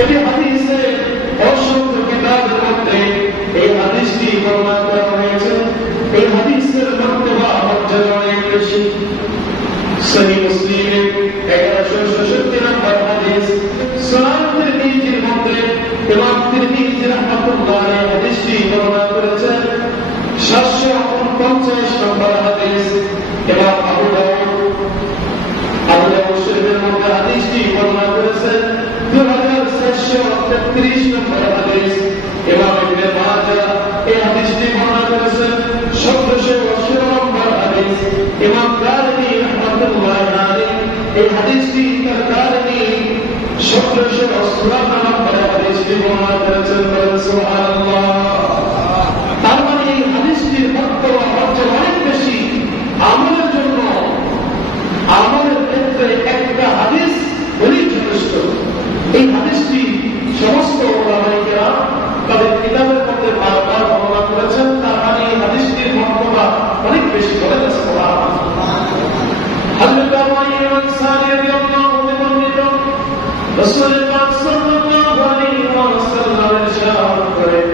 এটি হাদিসের অসংখ্য কিতাবের মধ্যে এই হাদিসটি বর্ণনা করা হয়েছে। এই হাদিসের মর্তবা মর্যাদা অনেক বেশি। সহিহ মুসলিমের 1166 নম্বর হাদিস, সুনান তিরমিজির মধ্যে ইমাম তিরমিজি রাহমাতুল্লাহ আলাইহি হাদিসটি বর্ণনা করেছেন। 749 নম্বর হাদিস, ইমাম আবু দাউদ শরীফের মধ্যে হাদিসটি বর্ণনা করেছেন। 2433 নম্বর হাদিস, ইমাম ইবনে মাজাহ এই হাদিসটি বর্ণনা করেছেন। 1780 নম্বর হাদিস, ইমাম দারমি রাহমাতুল্লাহ আলাইহি এই হাদিসটি তার দারমি 1754 নম্বর হাদিসটি বর্ণনা করেছেন। সুবহানাল্লাহ। তার মানে এই হাদিসটির মর্যাদা অনেক বেশি। আমলের জন্য, আমলের ক্ষেত্রে একটা হাদিস বলেই যথেষ্ট। এই হাদিসটি সমস্ত ওলামায়ে কেরাম তাদের কিতাবের মধ্যে বারবার বর্ণনা করেছেন। তার মানে এই হাদিসটির মর্যাদা অনেক বেশি। বলেন সুবহানাল্লাহ। হযরত আবু আইয়ুব আনসারী রাদিয়াল্লাহু আনহু বর্ণিত, রাসূল পাক সাল্লাল্লাহু আলাইহি ওয়াসাল্লাম ইরশাদ করেন,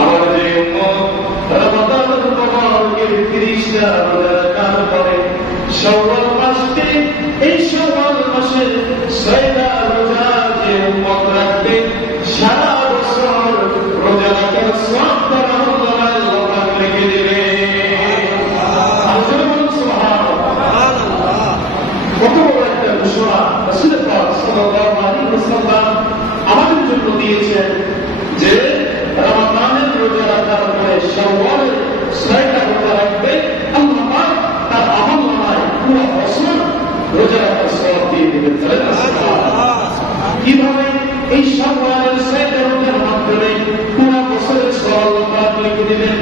আমাদের এই উম্মত রমাদানের মুবারকের 30টা রোজা রাখার পরে শাওয়াল মাসে, এই শাওয়াল মাসে 6টা রোজা যে উম্মত রাখবে, সারা বছর রোজা রাখার সওয়াব তার আল্লাহ পাক রেখে দেবে। কত বড় একটা ঘোষণা রাসূল পাক সাল্লাল্লাহু আলাইহি ওয়াসাল্লাম আমাদের জন্য দিয়েছেন যে রমাদানের রোজা রাখার পরে শাওয়ালের 6টা রোজা রাখবে, আল্লাহ পাক তার আমলনামায় পুরো বছর রোজা রাখার সওয়াব দিয়ে দেবেন। কিভাবে? এই শাওয়ালের 6টা রোজার মাধ্যমে পুরো বছরের সওয়াব আল্লাহ লিখে দিবেন।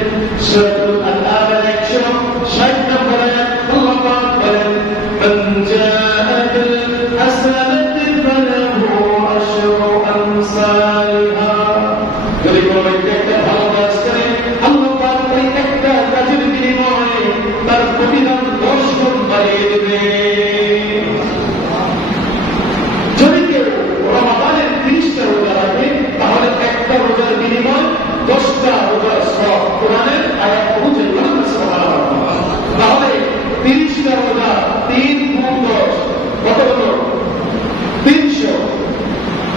সূরাতুল আল-আ'লা 160 নম্বর আয়াত আল্লাহ পাক বলেন, মান জাআ বিল হাসানাতি ফালাহু আশরু আমসালিহা। যদি কোনো ব্যক্তি একটা ভালো কাজ করে, আল্লাহ পাক ওই একটা কাজের বিনিময়ে তার প্রতিদান 10 গুণ বাড়িয়ে দেবে। যদি কেউ রমাদানের 30টা রোজা রাখে, তাহলে একটা রোজার বিনিময় 10টা রোজার সওয়াব। কোরআনের আয়াত অনুযায়ী সুবহানাল্লাহ। তাহলে 30টা রোজা 3 গুণ 10 কত হলো? 300।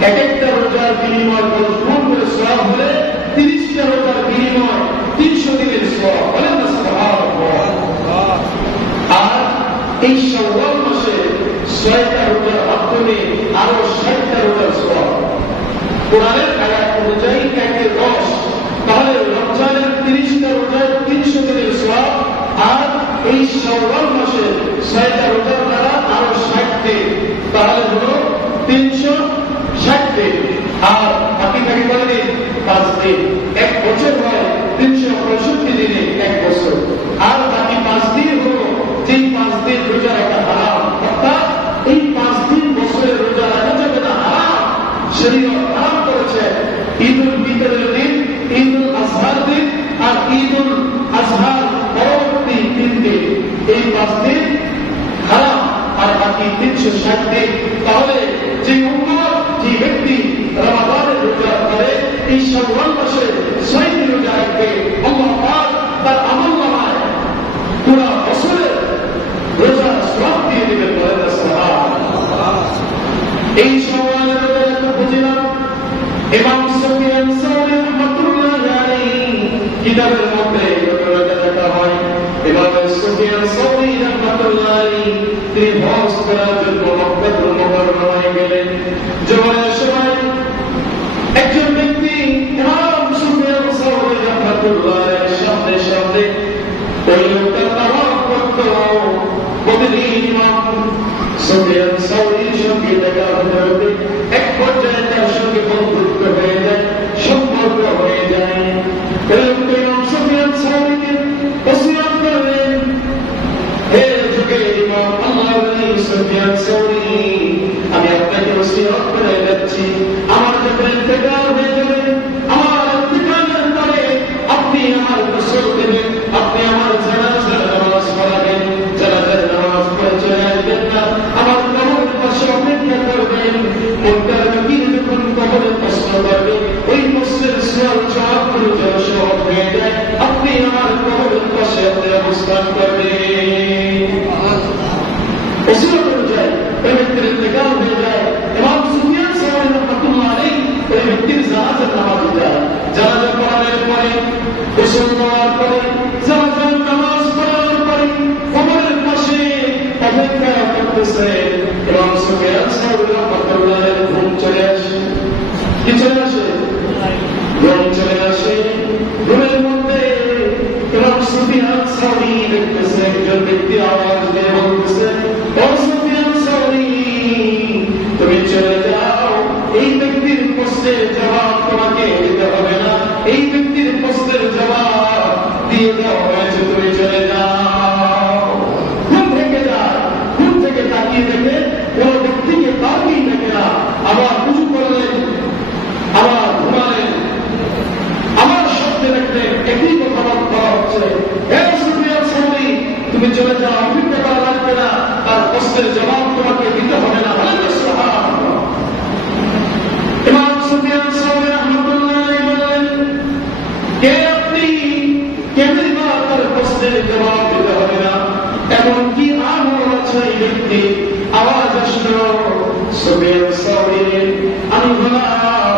এক একটা রোজার বিনিময় 10 গুণ করে সওয়াব হলে 30টা রোজার বিনিময় 300 দিনের সওয়াব। বলেন না সুবহানাল্লাহ। আর এই শাওয়াল মাসে 6টা রোজার মাধ্যমে আরো 60টা রোজার সওয়াব। কোরআনের আয়াত অনুযায়ী 1/10। তাহলে রমজানের 30টা রোজার 300 দিনের সওয়াব, আর এই শাওয়াল মাসে 6টা রোজার দ্বারা আরো 60 দিন, তাহলে হলো 360 দিন। আর বাকি থাকে কত দিন? 5 দিন। 1 বছর হয় 365 দিনে 1 বছর। আর বাকি 5 দিন হলো যেই 5 দিন রোজা রাখা হারাম, অর্থাৎ এই 5 দিন বছরে রোজা রাখা যাবে না, হারাম। শরীয়ত হারাম করেছে। ঈদুল ফিতরের দিন, ঈদুল আজহার দিন, আর ঈদুল আজহার পরবর্তী 3 দিন, এই 5 দিন হারাম। আর বাকি 360 দিন। তাহলে যে উম্মত, যে ব্যক্তি রমাদানের রোজা করে, এই শাওয়াল মাসে 6 দিন রোজা রাখবে, আল্লাহ পাক তার আমলনামায় পুরো বছরের রোজার সওয়াব দিয়ে দেবেন। বলেন সুবহানাল্লাহ। এই শাওয়ালের রোজার একটা ফজিলত ইমাম সুফিয়ান সাওরি রাহমাতুল্লাহ আলাইহি কিতাবের মধ্যে রোজা রাখা হয়। ইমাম সুফিয়ান সাওরি রাহমাতুল্লাহ আলাইহি তিনি হজ করার জন্য মক্কাতুল মুকাররমায় গেলেন। যাওয়ার সময় একজন ব্যক্তি ইমাম সুফিয়ান সাওরি রাহমাতুল্লাহ আলাইহির সামনে সামনে ওই লোকটা তাওয়াফ করত। প্রতিদিন ইমাম সুফিয়ান সাওরির সঙ্গে দেখা হতে হতে এক পর্যায়ে তার সঙ্গে বন্ধুত্ব হয়ে যায়, সম্পর্ক হয়ে যায়। ইমাম সুফিয়ান সাওরিকে ওসিয়ত করলেন, হে যুগের ইমাম আল্লাহর ওলি সুফিয়ান সাওরি, আমি আপনাকে ওসিয়ত করে যাচ্ছি, আমার যখন ইন্তেকাল হয়ে যাবে, আমার ইন্তেকালের পরে আপনি আমার গোসল দেবেন, আপনি আমার জানাজার নামাজ পড়াবেন, জানাজার নামাজ পড়ে চলে আসবেন না, আমার কবরের পাশে অপেক্ষা করবেন। মুনকার নাকির যখন কবরের অপেক্ষা করতেছে এবং সুফিয়ান সাওরী রাহমাতুল্লাহ আলাইহি ঘুম চলে আসে। কি চলে আসে? ঘুম চলে আসে। ঘুমের মধ্যে এবং সুফিয়ান সাওরী দেখতেছে একজন ব্যক্তি আওয়াজ দিয়ে বলতেছে, ও সুফিয়ান সাওরী, তুমি চলে যাও, এই ব্যক্তির প্রশ্নের জবাব তোমাকে দিতে হবে না, এই ব্যক্তির প্রশ্নের জবাব দিয়ে দেওয়া হয়েছে, তুমি চলে যাও। ঘুম থেকে যায়, ঘুম থেকে তাকিয়ে দেখে কোন ব্যক্তিকে তাকিয়ে দেখে না, আবার উঁচু করলেন, আবার ঘুমালেন, আবার স্বপ্নে দেখলেন একই কথাবার্তা হচ্ছে, হে সুফিয়ান সাওরী, তুমি চলে যাও, অপেক্ষা করা লাগবে না, তার প্রশ্নের জবাব তোমাকে দিতে হবে না। ইমাম সুফিয়ান সাওরী রাহমাতুল্লাহ আলাইহি বললেন, কে আপনি, কেমনি বা তার প্রশ্নের জবাব দিতে হবে না, এমন কি আমল আছে এই ব্যক্তি? আওয়াজ আসলো, সুফিয়ান সাওরী, আমি বললাম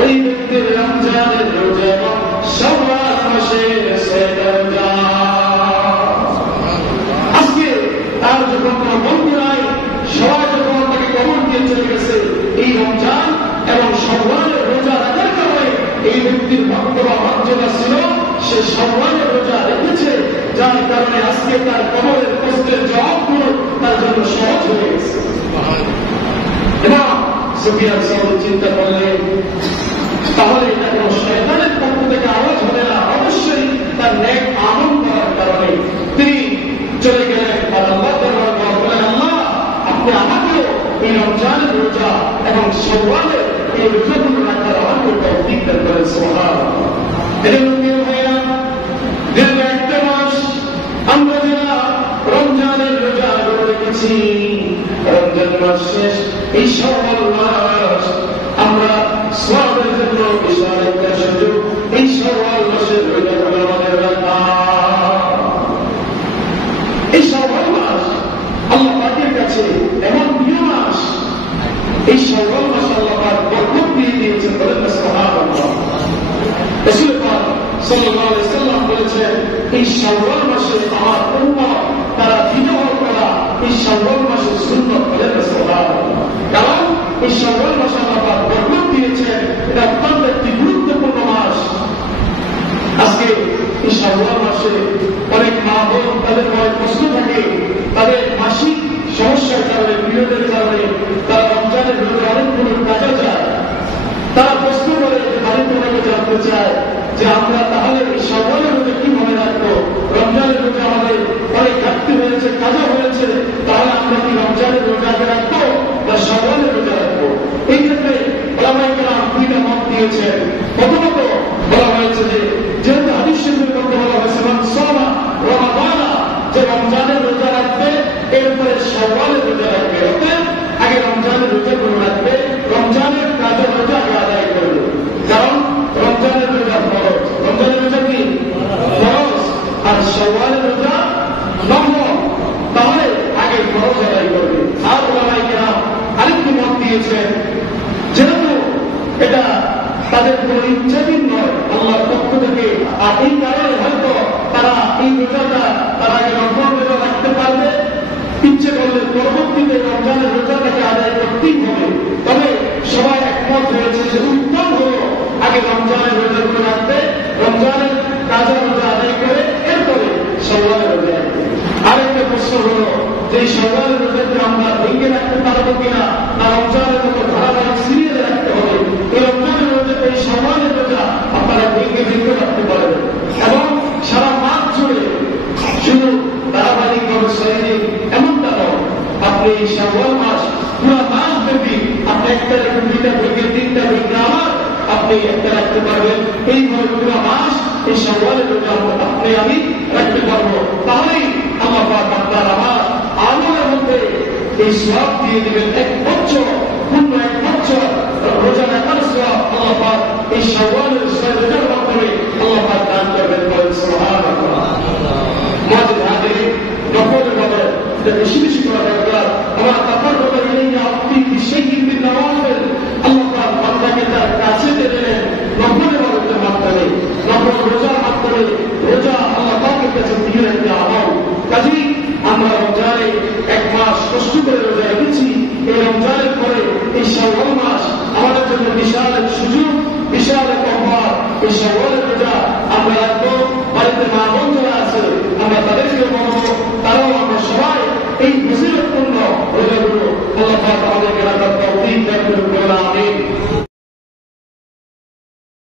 ওই ব্যক্তির রমজানের রোজা এবং শাওয়াল মাসের সেটা রোজা। আজকে তার যখন কোনো বন্ধু নাই, সবাই যখন তাকে কবর দিয়ে চলে গেছে, এই রমজান এবং শাওয়ালের রোজা রাখার কারণে এই ব্যক্তির মর্তবা মর্যাদা ছিল, সে শাওয়ালের রোজা রেখেছে, যার কারণে আজকে তার কবরের প্রশ্নের জবাবগুলো তার জন্য সহজ হয়ে গেছে। এবং সুফিয়ান সাওরী চিন্তা করলেন, তাহলে এটা কোনো শয়তানের পক্ষ থেকে আওয়াজ হবে না, অবশ্যই তার নেক আমল করার কারণে। তিনি চলে গেলেন আর আল্লাহ দরবারে বললেন, আল্লাহ, আপনি আমাকেও এই রমজানের রোজা এবং শাওয়ালের এই রোজাগুলো রাখার আমাকে তৌফিক দান করেন। সুবহানাল্লাহ। এজন্য প্রিয় ভাইরা, দীর্ঘ একটা মাস আমরা যারা রমজানের রোজা করে রেখেছি, রমজান মাস শেষ, এই শাওয়াল মাস আমরা সওয়াবের জন্য বিশাল একটা সুযোগ, এই শাওয়াল মাসের রোজাগুলো আমাদের রাখা। এই শাওয়াল মাস আল্লাহ পাকের কাছে এমন প্রিয় মাস, এই শাওয়াল মাস আল্লাহ পাক বরকত দিয়ে দিয়েছেন, বলেন না সুবহানাল্লাহ। রাসূল পাক সাল্লাল্লাহু আলাইহি ওয়াসাল্লাম বলেছেন, এই শাওয়াল মাসে আমার উম্মত তারা বিবাহ করা এই শাওয়াল মাসের সুন্নাত, বলেন না সুবহানাল্লাহ। কারণ এই শাওয়াল মাস আল্লাহ পাক বরকত দিয়েছেন, এটা অত্যন্ত একটি গুরুত্বপূর্ণ মাস। আজকে এই শাওয়াল মাসে অনেক মা বোন তাদের মনে প্রশ্ন থাকে, তাদের মাসিক সমস্যার কারণে, পিরিয়ডের কারণে তারা রমজানের রোজা অনেকগুলো কাজা যায়। তারা প্রশ্ন করে, বাড়িতে অনেকে জানতে চায় যে আমরা তাহলে এই শাওয়ালের রোজা কিভাবে রাখবো? রমজানের রোজা আমাদের অনেক ঘাটতি হয়েছে, কাজা হয়েছে, তাহলে আমরা কি রমজানের রোজাকে রাখবো বা শাওয়ালের রোজা রাখবো? এই ক্ষেত্রে ওলামায়ে কেরাম দুইটা মত দিয়েছেন। প্রথমত বলা হয়েছে যে, যেহেতু হাদিস শরীফের মধ্যে বলা হয়েছে মান সামা রমাদানা, যে রমজানের রোজা রাখবে, এরপরে শাওয়ালের রোজা রাখবে, অর্থাৎ আগে রমজানের রোজাগুলো রাখবে, রমজানের কাজের রোজা আগে আদায় করবে। কারণ রমজানের রোজা ফরজ, রমজানের রোজা কি ফরজ, আর শাওয়ালের রোজা নফল, তাহলে আগে ফরজ আদায় করবে। আর ওলামায়ে কেরাম আরেকটি মত দিয়েছেন, যেহেতু এটা তাদের কোন ইচ্ছাধীন নয়, আল্লাহর পক্ষ থেকে, আর এই কারণে হয়তো তারা এই রোজাটা তারা আগে নফল রোজা রাখতে পারবে, ইচ্ছে করলে পরবর্তীতে রমজানের রোজাটাকে আদায় করতেই হবে। তবে সবাই একমত হয়েছে যে উত্তম হল আগে রমজানের রোজাগুলো রাখতে, রমজানের কাজা রোজা আদায় করে এরপরে শাওয়ালের রোজা রাখতে। আরেকটা প্রশ্ন হল যে এই শাওয়ালের রোজাকে আমরা ভেঙে রাখতে পারবো কিনা, না রমজানের মতো ধারাবাহিক সিরিয়ালে রাখতে হবে? এই রমজানের রোজাকে, এই শাওয়ালের রোজা আপনারা ভেঙে রাখতে পারবেন এবং সারা মাস জুড়ে শুধু ধারাবাহিকভাবে শরীরিক এমনটা নয়, আপনি এই শাওয়াল মাস পুরো মাস ব্যাপী আপনি একটা রেখে, দুইটা ভেঙে, তিনটা ভেঙে আবার আপনি একটা রাখতে পারবেন। এইভাবে পুরো মাস এই শাওয়ালের রোজা আপনি আমি রাখতে পারবো। তাহলেই আল্লাহ পাক আপনার আমার আমলের মধ্যে এই সওয়াব দিয়ে দেবেন। 1 বছর, পূর্ণ 1 বছর রোজা রাখার সওয়াব আল্লাহ পাক এই শাওয়ালের রোজার মাধ্যমে আল্লাহ পাক দান করবেন। বলেন সুবহানাল্লাহ। মুআজ্জিদ হাজিরিন, নফলের ভাবে বেশি বেশি করা দরকার। আমার তারপর কথা এই আপনি বিশেষ কিন্তু নওয়াফেল আল্লাহ পাক বান্দাকে তার কাছে টেনে নফলের মাধ্যমে, নফল রোজার মাধ্যমে, রোজা আল্লাহ পাকের কাছে দিয়ে রাখতে আমল। কাজেই আমরা রমজানে 1 মাস রোজাগুলো আল্লাহ পাক আমাদেরকে রাখার তৌফিক দান করুন। আমিন।